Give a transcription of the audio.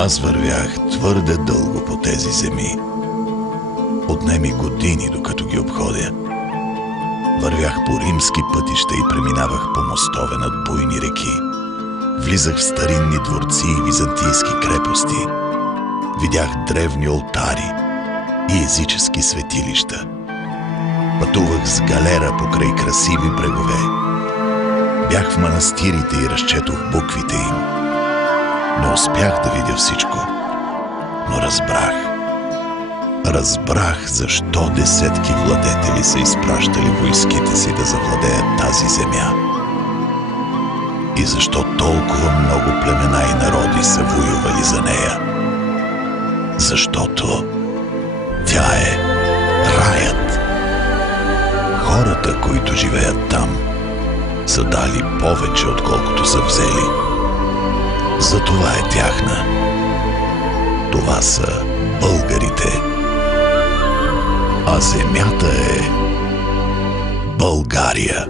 Аз вървях твърде дълго по тези земи. Отне ми години, докато ги обходя. Вървях по римски пътища и преминавах по мостове над буйни реки. Влизах в старинни дворци и византийски крепости. Видях древни олтари и езически светилища. Пътувах с галера покрай красиви брегове. Бях в манастирите и разчетох буквите им. Не успях да видя всичко, но разбрах защо десетки владетели са изпращали войските си да завладеят тази земя. И защо толкова много племена и народи са воювали за нея. Защото тя е раят. Хората, които живеят там, са дали повече, отколкото са взели. Затова е тяхна. Това са българите. А земята е България.